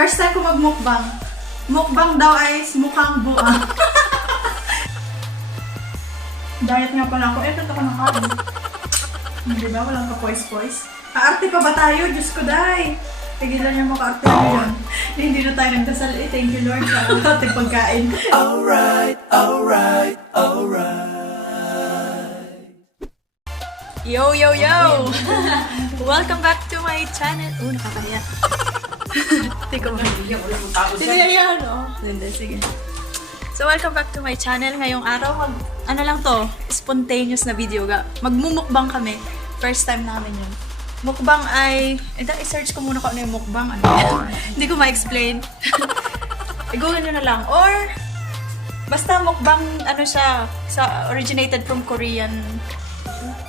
First time ko magmukbang. Mukbang daw ay mukhang buang. Diet nga pala ako. Ito ko nakain. Hindi ba? Walang ka-poise-poise. Kaarte pa ba tayo? Diyos ko, day. Tigilan niyo mo kaarte na yun. Hindi na tayo nagdasal. Thank you, Lord, sa ating pagkain. Alright. Yo, yo, yo! Welcome back to my channel. Oh, nakakahiya. Teka mo. Sinayayan, oh. Hindi, sige. So, welcome back to my channel. Ngayong araw, ano lang to, spontaneous na video. Magmumukbang kami. First time namin yun. Mukbang ay, i-search ko muna kung ano yung mukbang. Ano? Hindi ko ma-explain. I-google nyo na lang. Or, basta mukbang, ano siya, originated from Korean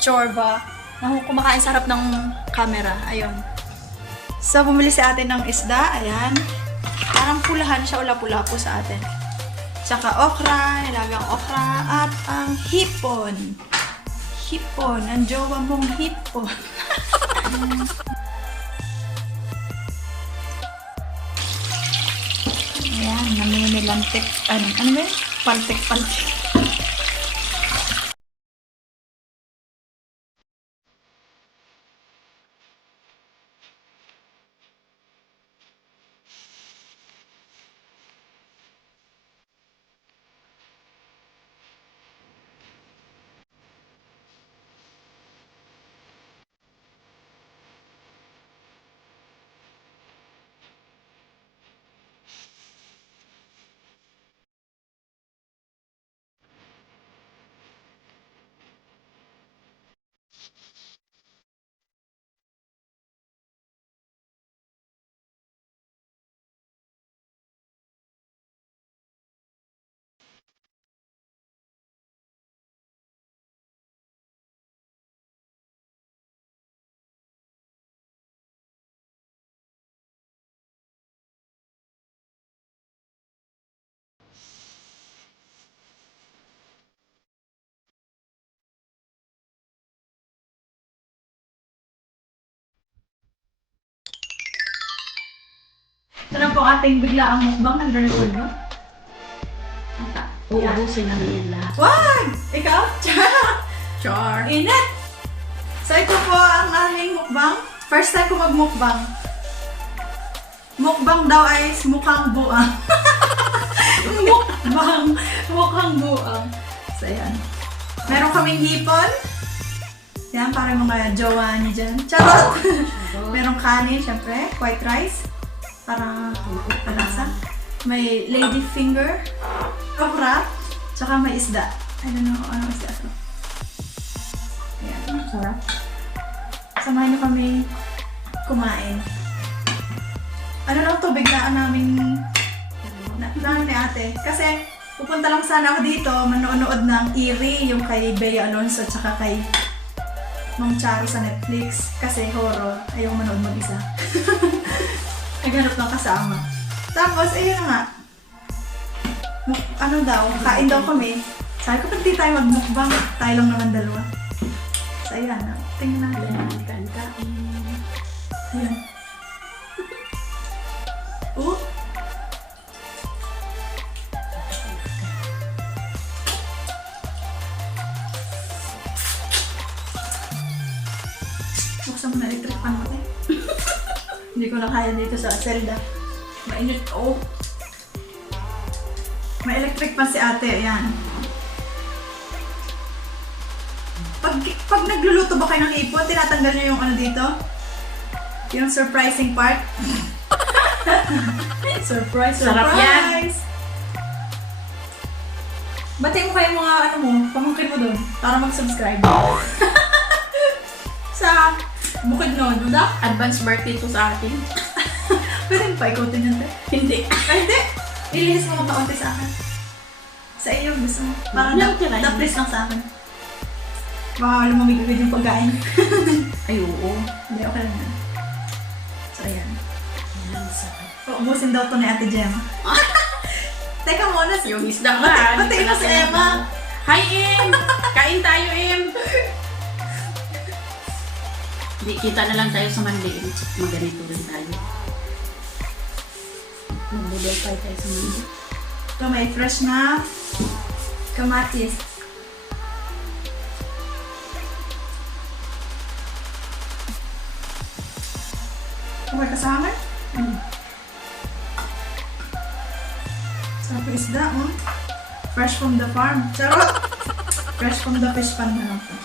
chorba na kumakain sa harap ng camera. Ayun. So, bumili si atin ng isda. Ayan. Parang pulahan siya o lapu-lapu sa atin. Tsaka okra, nilagang okra, at ang hipon. Hipon. Ang jowa mong hipon. Ayan, namimilantik. Ano ba yun? Paltik-paltik. Ito na po ating biglaang mukbang. Nag-record ba? Uubusin namin yan lahat. Wag! Ikaw? Char! Init! So ito po ang aming mukbang. First time ko magmukbang. Mukbang daw ay mukhang buang. Mukbang! Mukhang buang. So yan. Meron kaming hipon. Yan, para mga jowa niyo dyan. Charot! Merong kanin, syempre. White rice. Para palasa. May lady finger, okra, tsaka may isda. I don't know kung ano isda ito. Ayan, sarap. Samahan niyo kami kumain. Ano lang to, biglaan namin ni ate. Kasi pupunta lang sana ako dito, manonood ng Eerie, yung kay Bea Alonso, tsaka kay Mang Charo sa Netflix. Kasi horror, ayaw manood mag-isa. Naghanap ng kasama. Tapos, ayun na nga. Ano daw, kain daw kami. Sabi ko, pag di tayo magmukbang, tayo lang naman dalawa. So, ayan na. Tingnan natin. Kain. Ayan. Oh! Buksan mo na electric pan mo, eh. Hindi ko na kaya dito sa Zelda. Mainit. Oh. May electric pan si ate. Ayan. Pag nagluluto ba kayo ng ipon, tinatanggal niyo yung ano dito? Yung surprising part. Surprise. Sarap yan. Bati mo kayo mga ano mo, pamangkin mo doon para mag-subscribe. Sa bukid noon, diba? Advance birthday to sa atin. Pwede mo pa ikutin yun, te? Hindi. Ay, hindi! Ilihis mo kaunti sa akin. Sa iyo, gusto mo. Parang na-please lang sa akin. Baka lumamigagad yung pagkain. Ay, oo. Hindi, okay lang yan. So, ayan. Ayan, sarap. Uubusin daw to ni Ate Gemma. Teka muna, Yung isda nga. Pati mo si Emma. Hi, Em! Kain tayo, Em! Di, kita na lang tayo sa Monday. Maganito rin tayo. Nag-model pie tayo sa mga. Ito may fresh na kamatis. Okay ka sa amin? Sarap yung isda, oh. Fresh from the farm. Charot! Fresh from the fish pan na lang po.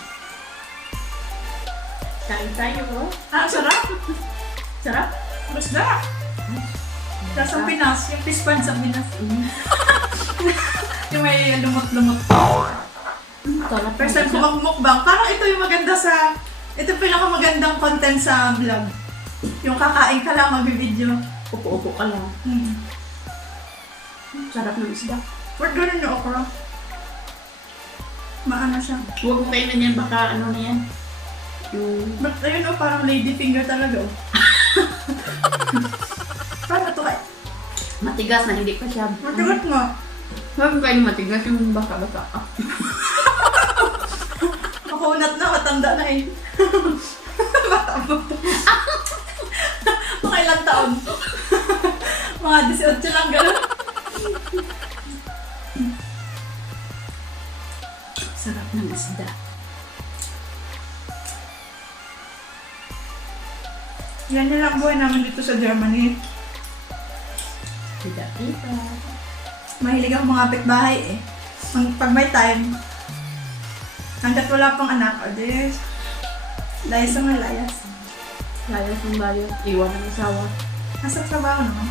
Kain tayo, oh. Ah, sarap! Sarap. Isda! Sa Pinas, yung fish pan sa Pinas. Yung may lumot-lumot. Sarap. First time ko magmukbang. Parang ito yung maganda sa... Ito yung pinakamagandang content sa vlog. Yung kakain ka lang, magbibideo. Upo-upo ka lang. Sarap ng isda. Ba't ganun yung okra? Maano siya. Huwag mo kayo na yan, baka ano na yan. Yung... Ba't ayun oh, parang lady finger talaga oh. Paano ito kaya? Matigas na, hindi pa siya. Matigat nga. Huwag mo kayo matigas yung baka-baka ka. Makunat na, matanda na eh. Matanda. Mga ilang taon. Mga 18 lang gano'n. Sarap ng isda. Yan yung lang buhay namin dito sa Germany. Tita-tita. Mahilig ako mga kapitbahay eh. Pag may time, hanggat wala pang anak, o des, layas ang layas. Layas ng layas. Iwan ng asawa. Nasa trabaho naman.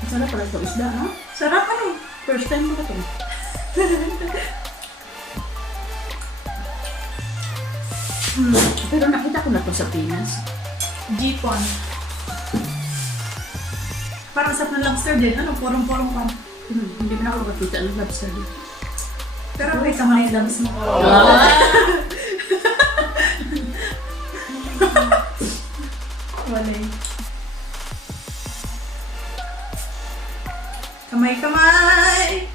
Ang sarap pala ito isda, ha? Sarap ano? First time ko ito. Pero nakita ko na to sa Pinas. Jeepon. Parang sarap na lobster din. Ano? Porong-porong pa. Hindi mo na ako makita ng lobster dito. Pero may kamay labs mo. Wala eh. Kamay-kamay!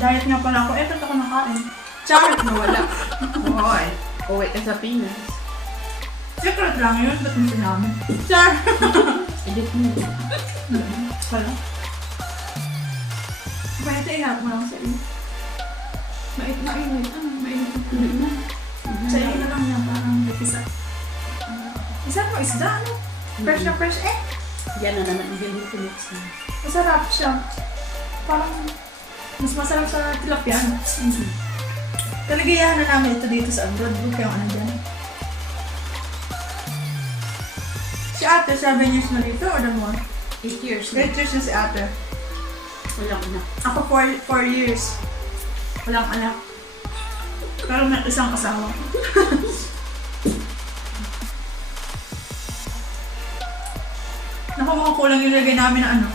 Diet nga pala ako. Eto ako nakain. Char! Nawala. Hoy. Uwi ka sa Pinas. Secret lang yun. Ba't mo sinabi? Char! Edit mo. Wala. Kaya ito ihap mo lang sa iyo. Mainit. Ano? Mainit. Sa iyo na lang yan. Parang may isa. Isa mo isda. Ano? Fresh na fresh eh. Yan na naman ang gawin ko next time. Masarap siya. Parang mas masarap sa tilapia. Talagayahan na namin ito dito sa abroad. Huwag kayong ano dyan. Si ate, 7 years na dito or the more? 8 years 8 years na si ate. Walang anak. Ako 4 years. Walang anak. Pero may isang asawa. Naku, mga kulang yung lagay namin na ano.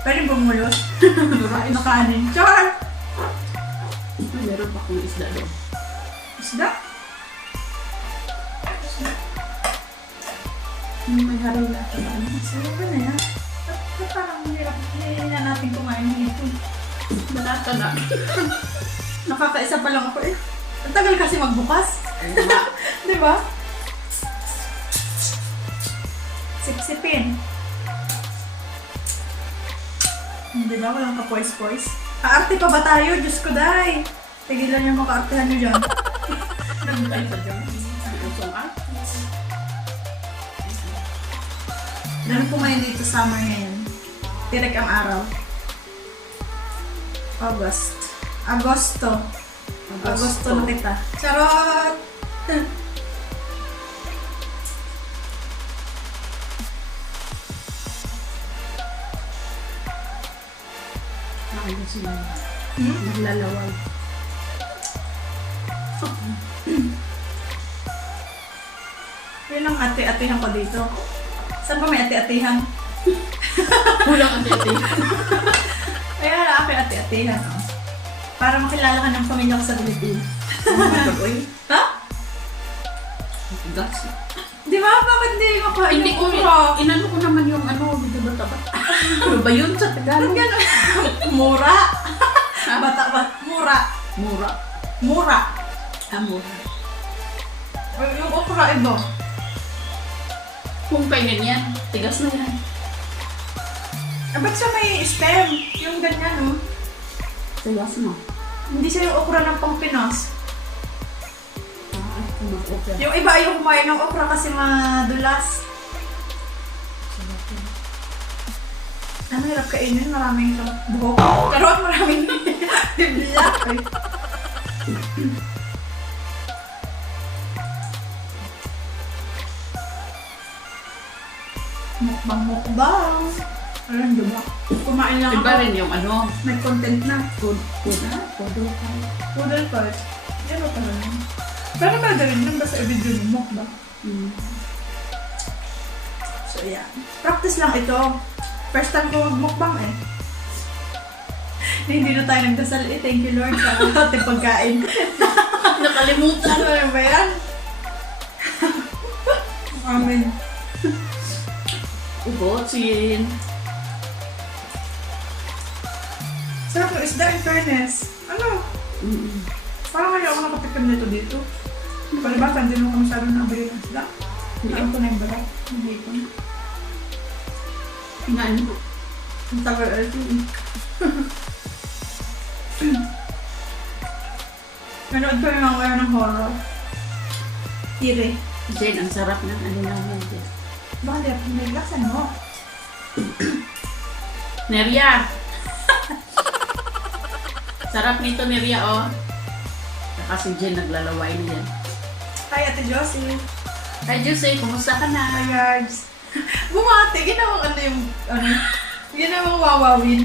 Pwede bumulot. Durain na kanin. Char! Meron pa akong isda doon. Isda? May haraw na ito. Ano? Sarap ba na yan? Ba't parang hirap? Hindi na natin kumain dito. Balata na. Nakakaisa pa lang ako eh. Ang tagal kasi magbukas. Di ba? Sipsipin. Di ba? Walang kapoys-poys. Kaarte pa ba tayo? Diyos ko, day. Tigilan niyo mga kaartehan niyo dyan. Nagbuhay sa dyan. Itong art. Dami kumain dito summer ngayon. Tirik ang araw. Agosto na kita. Charot! Nakaya sila. Hmm? Naglalaway. Yun ang ate-atehan ko dito. Saan pa may ate-atehan? Kulang ang tete. Kaya na ako yung ate-atehan. Oh. Para makilala ka ng pamilya ko sa Pilipinas. Uy. Ha? Gas. Di ba? Bakit hindi makain Hindi ko, inano ko naman yung ano, medyo bata-bata. Ano ba yun sa Tagalog? Mura. Bata-bat. Mura. Mura. Mura. Mura. Yung okra okra iba. Kung kaya yan, tigas na yan. Ba't siya may stem? Yung ganyan, no? Tigas na. Hindi siya yung okra ng pang Pinas. Okay. Yung iba ayaw kumain ng okra kasi madulas. Ano, hirap kainin. Maraming buhok. Karoon, maraming bibla. Mukbang. Alam, diba? Kumain lang Iba ako. rin yung ano, May content na. food na, poodle pie. Poodle first. Yan o pala yun. Pero magaling lang ba sa video mo, ba? Mm. So, yan. Practice lang ito. First time ko magmukbang eh. Hindi na tayo nagdasal eh. Thank you Lord sa ating pagkain. Nakalimutan. Ano ba yan? Amen. Ubotsin. Sarap yung isda in fairness. Ano? Mm-mm. Parang kaya ako nakatikim nito dito. Palibatan, din ako masyado nabili ng isda. Hindi ko na yung balat. Hindi ko na. Nga ano? Ang tagal ito eh. Manood ko yung mga ngayon ng horror. Tire. Jen, ang sarap ng ano naman din. Baka di ako naglasan mo. Neria! Sarap nito, Neria, oh. Saka si Jen naglalaway na yan. Hi, Ate Josie. Hi, Jose, kumusta ka na? Hi, yards. Bumati. Ginawang ano yung, ano, ginawang wawawin.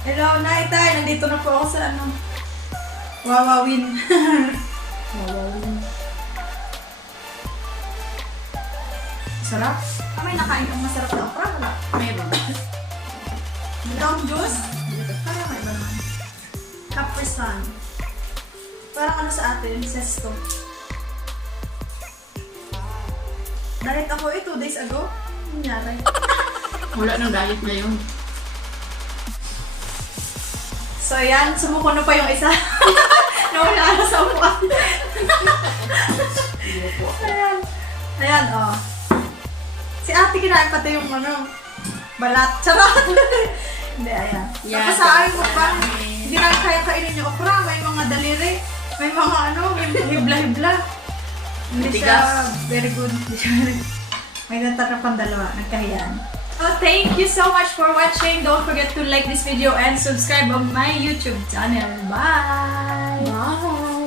Hello, Nay, Tay. Nandito na po ako sa, ano, wawawin. Sarap. May nakain kang masarap na okra, wala? Meron. Ito ang juice? Kaya may iba naman. Caprisan. Parang ano sa atin, sesto. Diet ako 2 days ago. Ano nangyari? Wala nang diet na yun. So yan, sumuko na pa yung isa. Nawala na sa upuan. Ayan. Ayan, oh. Si ate kinain pati yung ano, balat. Charot! Hindi, ayan. Yeah, Tapos sa akin ko pa, dami. hindi na kaya kainin yung okra. May mga daliri. May mga ano, may hibla-hibla. Hindi siya Matigas. very good. Hindi siya very May natatapang dalawa. Nagkahiyaan. So, thank you so much for watching. Don't forget to like this video and subscribe on my YouTube channel. Bye! Bye!